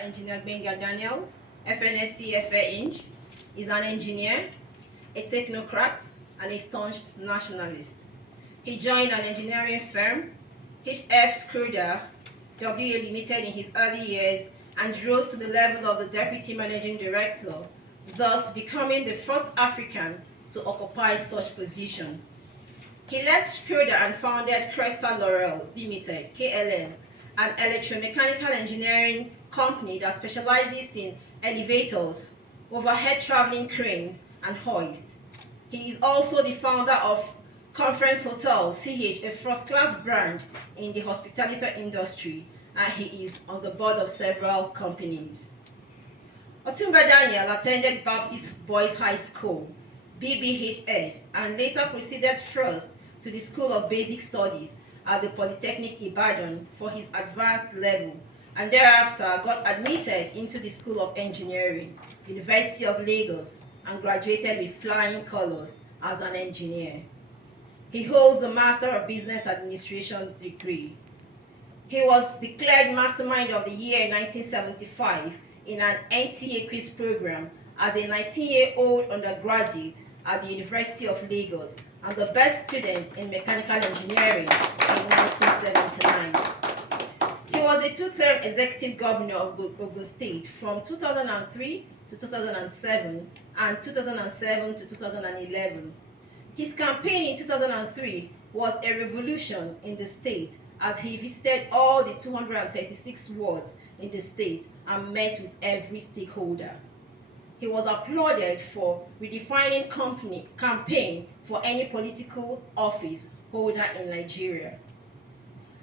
Engineer Gbenga Daniel, FNSC FA Eng, is an engineer, a technocrat, and a staunch nationalist. He joined an engineering firm, HF Schroeder WA Limited, in his early years and rose to the level of the Deputy Managing Director, thus becoming the first African to occupy such position. He left Schroeder and founded Cresta Laurel Limited, KLL, an electromechanical engineering company that specializes in elevators, overhead traveling cranes, and hoists. He is also the founder of Conference Hotel, CH, a first-class brand in the hospitality industry, and he is on the board of several companies. Otumba Daniel attended Baptist Boys High School, BBHS, and later proceeded first to the School of Basic Studies at the Polytechnic Ibadan for his advanced level, and thereafter got admitted into the School of Engineering, University of Lagos, and graduated with flying colors as an engineer. He holds a Master of Business Administration degree. He was declared Mastermind of the Year in 1975 in an NTA quiz program as a 19-year-old undergraduate at the University of Lagos and the best student in mechanical engineering in 1979. He was a two-term executive governor of Ogun State from 2003 to 2007 and 2007 to 2011. His campaign in 2003 was a revolution in the state as he visited all the 236 wards in the state and met with every stakeholder. He was applauded for redefining campaign for any political office holder in Nigeria.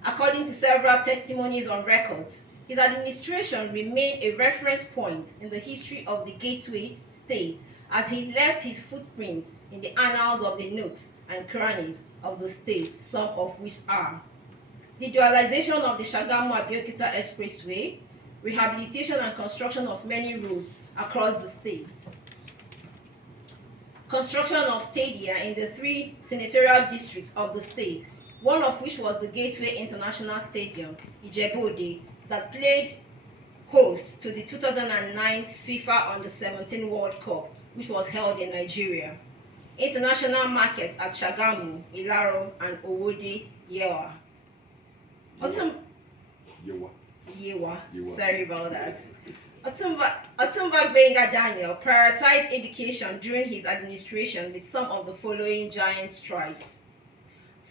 According to several testimonies on records, his administration remained a reference point in the history of the Gateway State as he left his footprints in the annals of the nooks and crannies of the state, some of which are the dualization of the Shagamu-Abeokuta Expressway, rehabilitation and construction of many roads across the state, construction of stadia in the 3 senatorial districts of the state, one of which was the Gateway International Stadium, Ijebu-Ode, that played host to the 2009 FIFA Under-17 World Cup, which was held in Nigeria. International markets at Shagamu, Ilaro, and Owode, Yewa. Yewa. Sorry about that. Otumba Gbenga Daniel prioritized education during his administration with some of the following giant strides.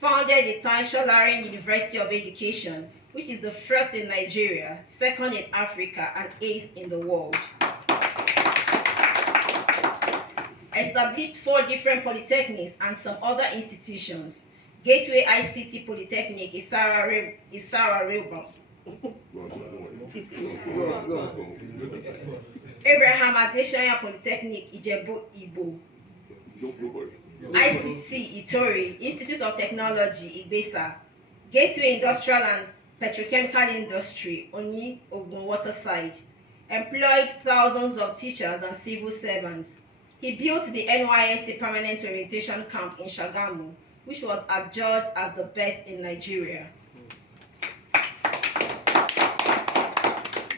Founded the Tansha University of Education, which is the first in Nigeria, second in Africa, and 8th in the world. Established 4 different polytechnics and some other institutions. Gateway ICT Polytechnic, Isara Reba. Abraham Adesanya Polytechnic, Ijebu Igbo. ICT Itori, Institute of Technology, Ibesa. Gateway Industrial and Petrochemical Industry, Oni Ogun Waterside. Employed thousands of teachers and civil servants. He built the NYSC Permanent Orientation Camp in Shagamu, which was adjudged as the best in Nigeria.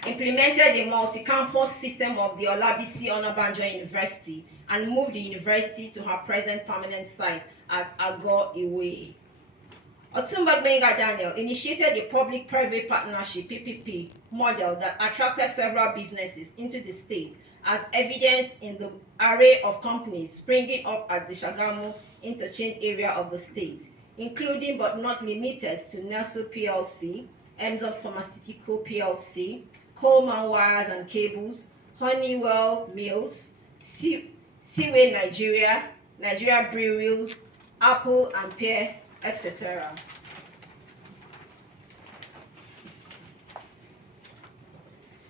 Implemented a multi-campus system of the Olabisi Onabanjo University and moved the university to her present permanent site at Agor Iwe. Otumba Gbenga Daniel initiated a public-private partnership PPP model that attracted several businesses into the state, as evidenced in the array of companies springing up at the Shagamu interchange area of the state, including but not limited to Nelson PLC, Emzor Pharmaceutical PLC, Coleman Wires and Cables, Honeywell Mills, Seaway Nigeria, Nigeria Breweries, Apple and Pear, etc.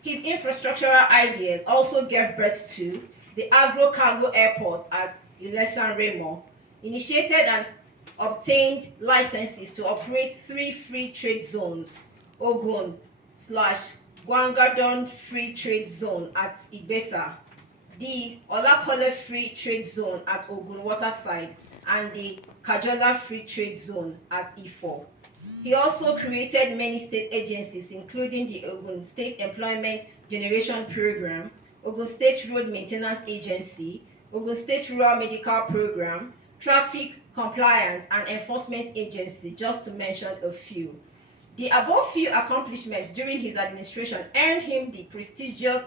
His infrastructural ideas also gave birth to the Agro Cargo Airport at Ilesan Remo, initiated and obtained licenses to operate 3 free trade zones, Ogun/Gwangadon Free Trade Zone at Ibesa, the Olakole Free Trade Zone at Ogun Waterside, and the Kajola Free Trade Zone at Ifo. He also created many state agencies, including the Ogun State Employment Generation Program, Ogun State Road Maintenance Agency, Ogun State Rural Medical Program, Traffic Compliance and Enforcement Agency, just to mention a few. The above few accomplishments during his administration earned him the prestigious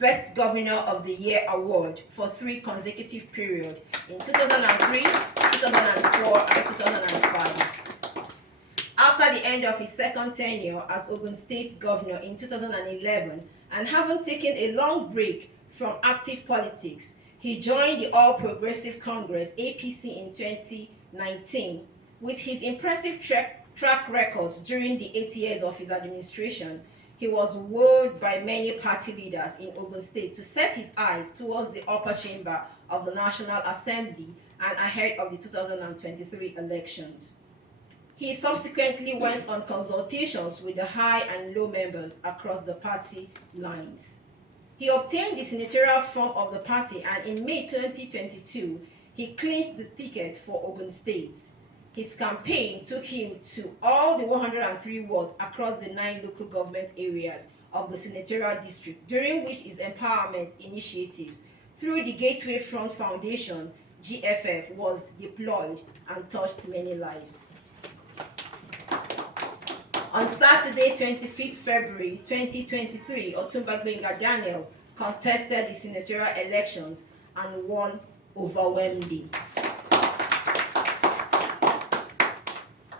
Best Governor of the Year award for 3 consecutive periods in 2003, 2004, and 2005. After the end of his second tenure as Ogun State Governor in 2011, and having taken a long break from active politics, he joined the All Progressive Congress (APC) in 2019. With his impressive track records during the 8 years of his administration, he was wooed by many party leaders in Ogun State to set his eyes towards the upper chamber of the National Assembly and ahead of the 2023 elections. He subsequently went on consultations with the high and low members across the party lines. He obtained the senatorial form of the party, and in May 2022, he clinched the ticket for Ogun State. His campaign took him to all the 103 wards across the 9 local government areas of the senatorial district, during which his empowerment initiatives through the Gateway Front Foundation (GFF) was deployed and touched many lives. On Saturday, 25th February 2023, Otumba Gbenga Daniel contested the senatorial elections and won overwhelmingly.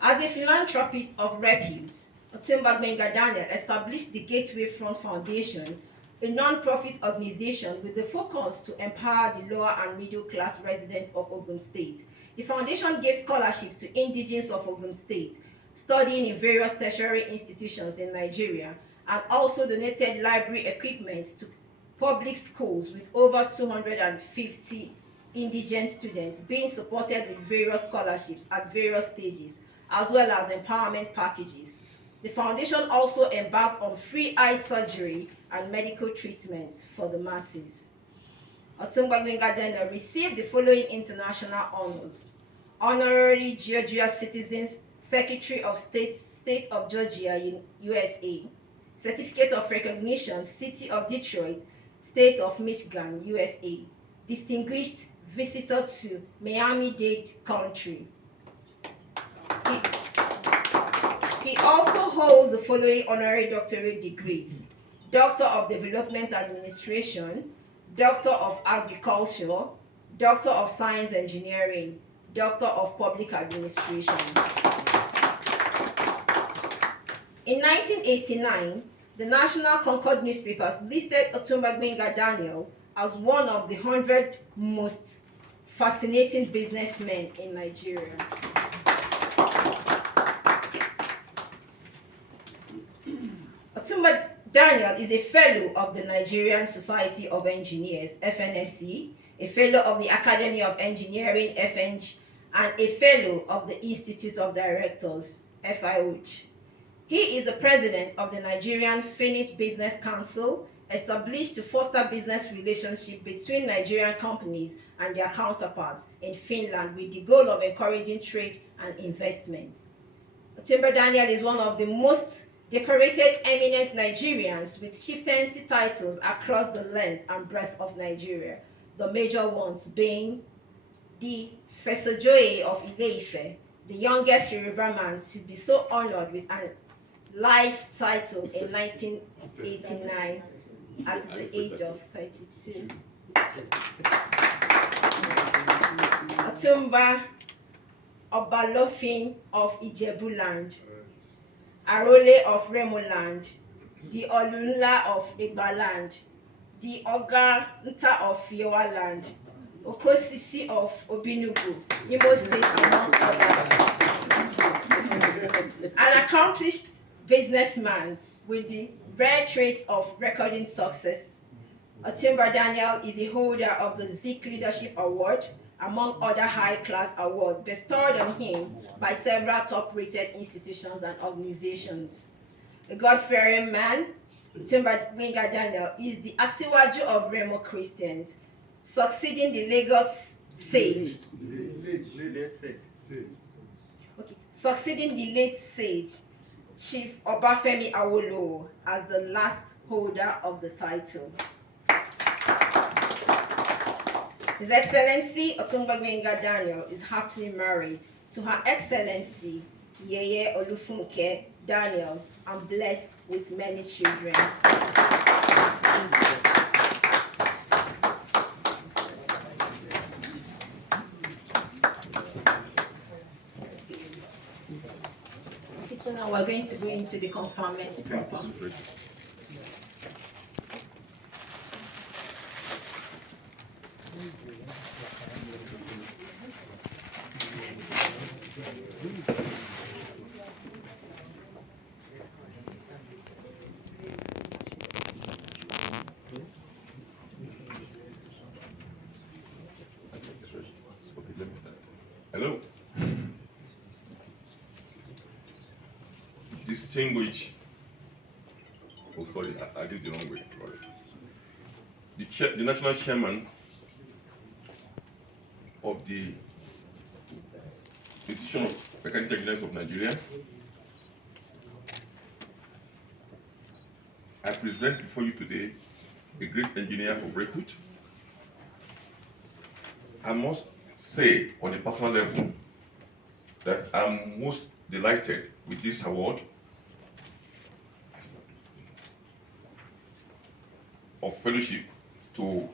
As a philanthropist of repute, Otumba Gbenga Daniel established the Gateway Front Foundation, a non-profit organization with the focus to empower the lower and middle-class residents of Ogun State. The foundation gave scholarships to indigenes of Ogun State, studying in various tertiary institutions in Nigeria, and also donated library equipment to public schools with over 250 indigent students being supported with various scholarships at various stages, as well as empowerment packages. The foundation also embarked on free eye surgery and medical treatments for the masses. Otumba Gbenga Daniel received the following international honors: Honorary Georgia Citizens, Secretary of State, State of Georgia, USA, Certificate of Recognition, City of Detroit, State of Michigan, USA, Distinguished Visitor to Miami-Dade Country. He also holds the following honorary doctorate degrees: Doctor of Development Administration, Doctor of Agriculture, Doctor of Science Engineering, Doctor of Public Administration. In 1989, the National Concord newspapers listed Otumba Gbenga Daniel as one of the 100 most fascinating businessmen in Nigeria. Otumba Daniel is a fellow of the Nigerian Society of Engineers, FNSE, a fellow of the Academy of Engineering, FNG, and a fellow of the Institute of Directors, FIOH. He is the president of the Nigerian Finnish Business Council, established to foster business relationships between Nigerian companies and their counterparts in Finland with the goal of encouraging trade and investment. Otumba Daniel is one of the most decorated eminent Nigerians with chieftaincy titles across the length and breadth of Nigeria, the major ones being the Fesojoye of Ile-Ife, the youngest Yoruba man to be so honored with a life title in 1989 at the age of 32. Otumba Obalofin of Ijebuland, Arole of Remoland, the Olunla of Igbaland, the Oga Nta of Yowaland, Okosisi of Obinugu, Imo State, among others. An accomplished businessman with the rare traits of recording success, Otumba Daniel is the holder of the Zik Leadership Award, among other high-class awards bestowed on him by several top-rated institutions and organizations. A God-fearing man, Otumba Gbenga Daniel is the Asiwaju of Remo Christians, succeeding the Lagos sage. Succeeding the late sage, Chief Obafemi Awolowo, as the last holder of the title. His Excellency Otumba Gbenga Daniel is happily married to Her Excellency Yeye Olufunke Daniel and blessed with many children. Okay, so now we're going to go into the conferment proper. Hello. Distinguished, oh sorry, I did the wrong way. Sorry. The national chairman of the Institution of Mechanical Engineers of Nigeria, I present before you today a great engineer of repute. I must say on a personal level that I'm most delighted with this award of fellowship to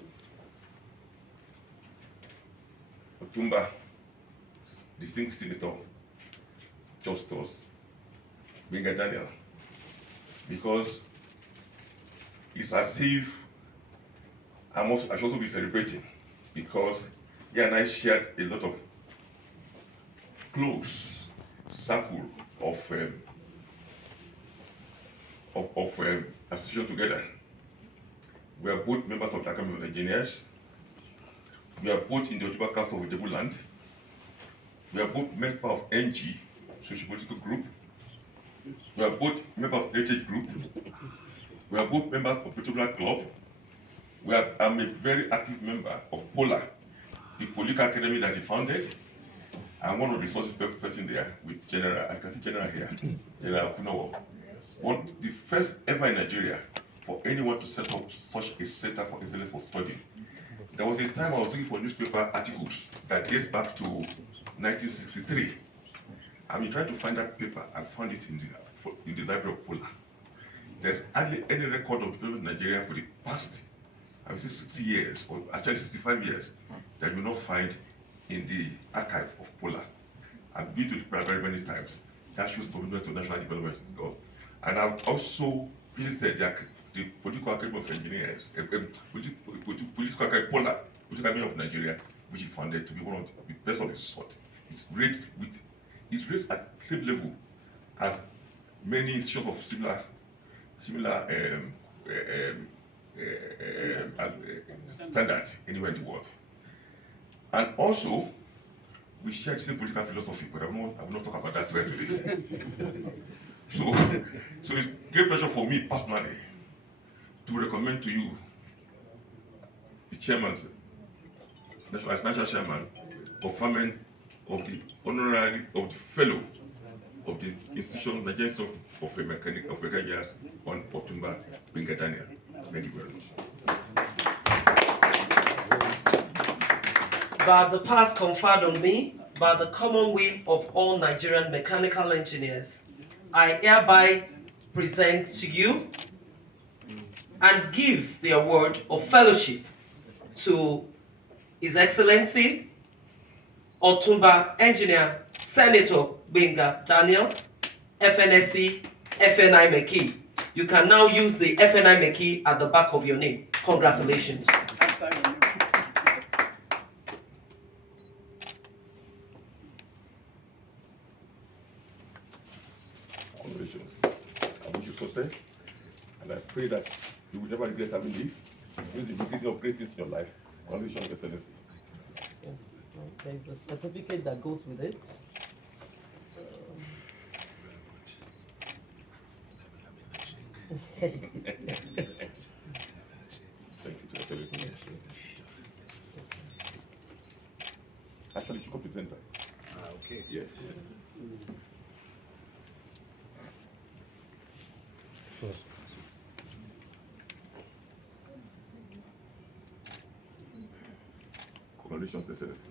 Otumba, distinguished Senator Justus Gbenga Daniel, because it's as if I should also be celebrating, because he and I shared a lot of close circle of association together. We are both members of the Academy of Engineers. We are both in the Otuba Council of Ijebu Land. We are both members of NG, Socio-Political Group. We are both members of Heritage Group. We are both members of Particular Club. I'm a very active member of POLA, the political academy that he founded. I'm one of the resources person there with General, I can see General here, General Kunowo. The first ever in Nigeria for anyone to set up such a center for excellence for study. There was a time I was looking for newspaper articles that dates back to 1963. I've been trying to find that paper. I found it in the library of Pola. There's hardly any record of development in Nigeria for the past, I would say 60 years, or actually 65 years, that you will not find in the archive of Pola. I've been to the very many times. That shows commitment to national development. And I've also visited the Political Academy of Engineers, Political Academy, Pola, Political Academy of Nigeria, which he founded to be one of the best of its sort. It's rated at the same level as many institutions of similar standard anywhere in the world. And also, we share the same political philosophy, but I will not talk about that today. So it's a great pleasure for me personally to recommend to you the chairman, as national chairman, conferment of the honorary of the fellow of the institution, Nigerian Institute of Mechanical Engineers on Otumba Gbenga Daniel. Thank you very much. By the past conferred on me by the common will of all Nigerian mechanical engineers, I hereby present to you and give the award of fellowship to His Excellency Otumba Engineer Senator Gbenga Daniel, FNSC FNI Meki. You can now use the FNI Meki at the back of your name. Congratulations. Congratulations. I wish you success, and I pray that you will never regret having this. This is the beginning of great things in your life. Congratulations, Excellency. There's a certificate that goes with it. Thank you, Excellency. Actually, you should come to the center. Okay. Yes. Congratulations, Excellency.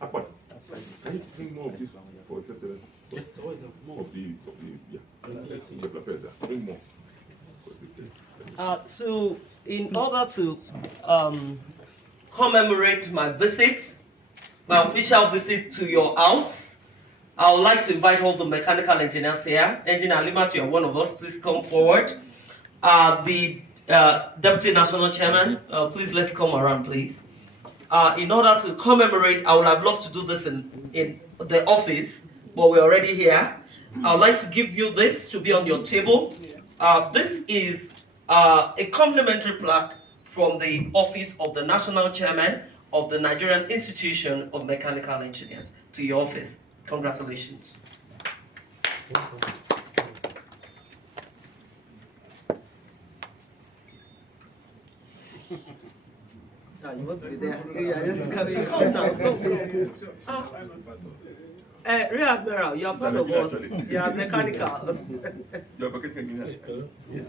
Akbar, can you bring more of this for His Excellency? Bring more. In order to commemorate my visit, my official visit to your house, I would like to invite all the mechanical engineers here. Engineer Limat, you are one of us. Please come forward. The Deputy National Chairman, please let's come around, please. In order to commemorate, I would have loved to do this in the office, but we're already here. I would like to give you this to be on your table. This is a complimentary plaque from the office of the National Chairman of the Nigerian Institution of Mechanical Engineers to your office. Congratulations. You want to be there? Yeah, just carry it. Come now, Rear Admiral, you are part of us. You are mechanical. You are mechanical engineer? Yes,